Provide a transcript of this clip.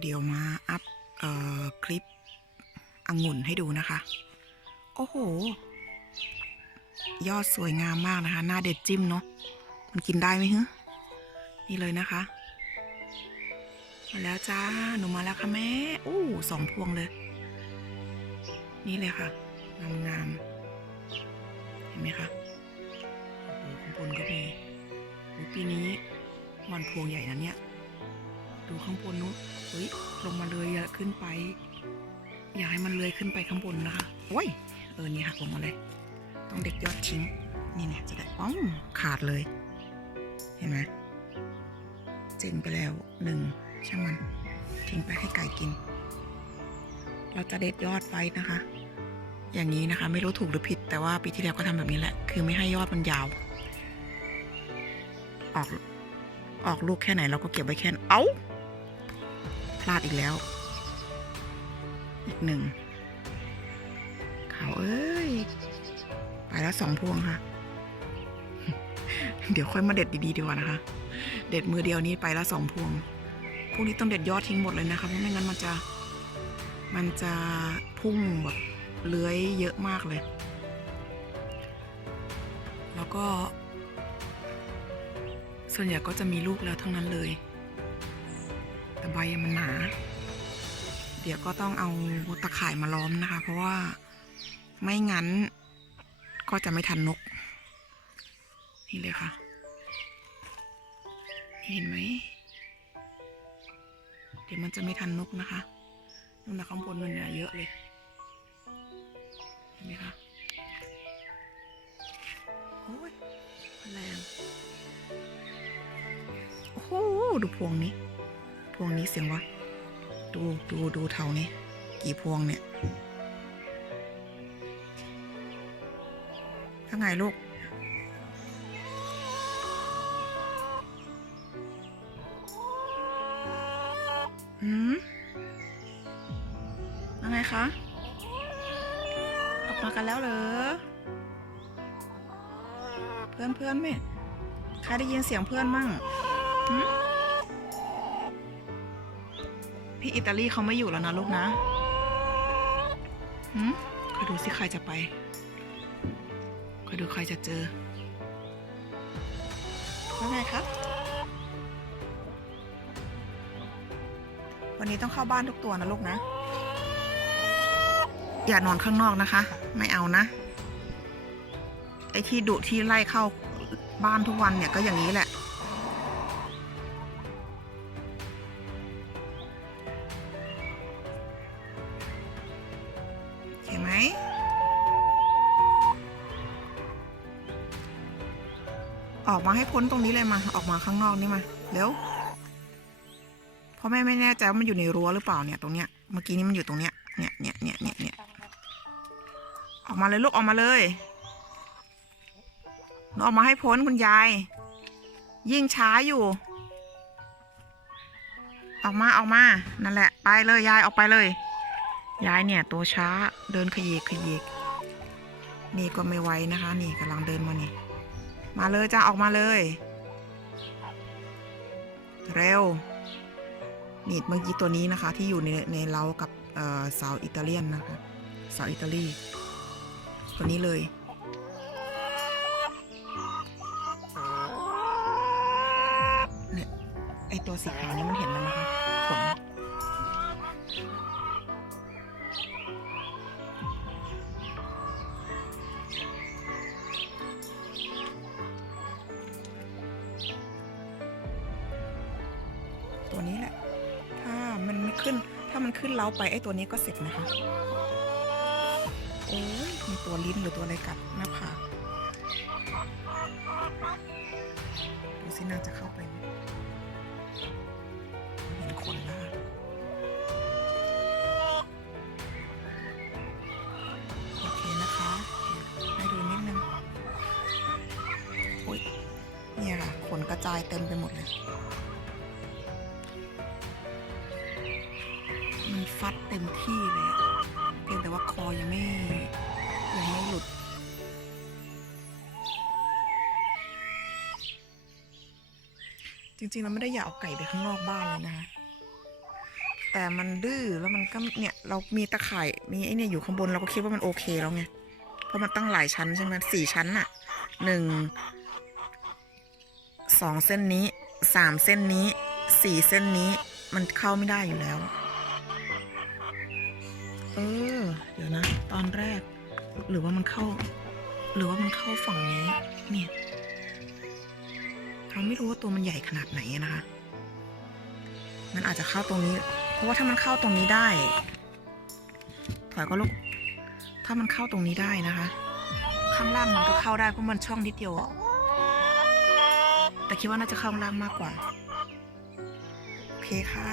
เดี๋ยวมาอัพออคลิปองุ่นให้ดูนะคะ โอ้โห ยอดสวยงามมากนะคะ หน้าเด็ดจิ้มเนาะ มันกินได้ไหมฮะนี่เลยนะคะ มาแล้วจ้า หนูมาแล้วค่ะแม่อู้สองพวงเลย นี่เลยค่ะ งามงามเห็นไหมคะโอ้โหข้างบนก็มีปีนี้มันพวงใหญ่นะเนี่ย ดูข้างบนนู้นเฮ้ยลงมาเลยอะขึ้นไป อย่าให้มันเลยขึ้นไปข้างบนนะคะโอ้ยเออนี่หักลงมาเลย ต้องเด็ดยอดทิ้งนี่เนี่ยจะได้อ้อมขาดเลย เห็นไหมเจ๋งไปแล้วหนึ่งช่างมันทิ้งไปให้ไก่กิน เราจะเด็ดยอดไว้นะคะ อย่างนี้นะคะ ไม่รู้ถูกหรือผิด แต่ว่าปีที่แล้วก็ทำแบบนี้แหละ คือไม่ให้ยอดมันยาว ออกออกลูกแค่ไหนเราก็เก็บไว้แค่นั้นเอ้า ลาดอีกแล้ว อีกหนึ่งเขาเอ้ย ไปแล้วสองพวงค่ะ เดี๋ยวค่อยมาเด็ดดีๆดีกว่านะคะ เด็ดมือเดียวนี้ไปแล้วสองพวง พวกนี้ต้องเด็ดยอดทิ้งหมดเลยนะคะ เพราะไม่งั้นมันจะ มันจะพุ่งแบบเลื้อยเยอะมากเลย แล้วก็ ส่วนใหญ่ก็จะมีลูกแล้วทั้งนั้นเลย แต่ใบมันหนา เดี๋ยวก็ต้องเอาตะข่ายมาล้อมนะคะ เพราะว่าไม่งั้น ก็จะไม่ทันนก นี่เลยค่ะ เห็นไหม เดี๋ยวมันจะไม่ทันนกนะคะนู่นนะข้างบนมันเนี่ยเยอะเลย เห็นไหมคะโอ้ยแรงโอ้โหดูพวงนี้ พวงนี้เสียงวะ ดูดูดูเท่านี้ กี่พวงเนี่ยถ้าไงลูกหืมว่าไงคะ ออกมากันแล้วเหรอ เพื่อนเพื่อนไหมใครได้ยินเสียงเพื่อนมั่งหืม พี่อิตาลีเขาไม่อยู่แล้วนะลูกนะหืมคอยดูสิใครจะไปคอยดูใครจะเจอว่าไงครับ วันนี้ต้องเข้าบ้านทุกตัวนะลูกนะ อย่านอนข้างนอกนะคะ ไม่เอานะ ไอ้ที่ดุที่ไล่เข้าบ้านทุกวันเนี่ยก็อย่างนี้แหละ ออกมาให้พ้นตรงนี้เลยมาออกมาข้างนอกนี่มาเร็วเพราะแม่ไม่แน่ใจว่ามันอยู่ในรั้วหรือเปล่าเนี่ยตรงเนี้ยเมื่อกี้นี้มันอยู่ตรงเนี้ยเนี่ยเนี่ยเนี่ยเนี่ยเนี่ยออกมาเลยลูกออกมาเลยนูออกมาให้พ้นคุณยาย ยิ่งช้าอยู่ ออกมาออกมานั่นแหละ ไปเลยยายออกไปเลย ยายเนี่ย ตัวช้าเดินขยีกขยีกนี่ก็ไม่ไหวนะคะ นี่กำลังเดินมานี่ มาเลยจ้าออกมาเลย เร็วนี่เมื่อกี้ตัวนี้นะคะที่อยู่ในในเล้ากับเสาวอิตาเลียนนะคะสาวอิตาลีตัวนี้เลยเนี่ยไอตัวสีขาวนี่มันเห็นแล้วนะคะขน ตัวนี้แหละ ถ้ามันไม่ขึ้น ถ้ามันขึ้นเล้าไปไอ้ตัวนี้ก็เสร็จนะคะ โอ้ยมีตัวลิ้นหรือตัวอะไรกัดหน้าผากดูสิน่าจะเข้าไปไหมเห็นคนแล้วอะโอเคนะคะให้ดูนิดนึงโอ้ยเนี่ยค่ะขนกระจายเต็มไปหมดเลย ฟัดเต็มที่เลยเพียงแต่ว่าคอยังไม่ยังไม่หลุด จริงๆเราไม่ได้อยากเอาไก่ไปข้างนอกบ้านเลยนะคะแต่มันดื้อแล้วมันก็เนี่ย เรามีตะข่ายมีไอเนี่ยอยู่ข้างบนเราก็คิดว่ามันโอเคแล้วไง เพราะมันตั้งหลายชั้นใช่ไหมสี่ชั้นอะหนึ่งสองเส้นนี้สามเส้นนี้สี่เส้นนี้มันเข้าไม่ได้อยู่แล้ว เออ เดี๋ยวนะ ตอนแรก หรือว่ามันเข้า หรือว่ามันเข้าฝั่งนี้ เนี่ย เราไม่รู้ว่าตัวมันใหญ่ขนาดไหนนะคะ มันอาจจะเข้าตรงนี้ เพราะว่าถ้ามันเข้าตรงนี้ได้ ถอยก็ลูก ถ้ามันเข้าตรงนี้ได้นะคะ ข้างล่างมันก็เข้าได้เพราะมันช่องนิดเดียวแต่คิดว่าน่าจะเข้าข้างล่างมากกว่า โอเคค่ะ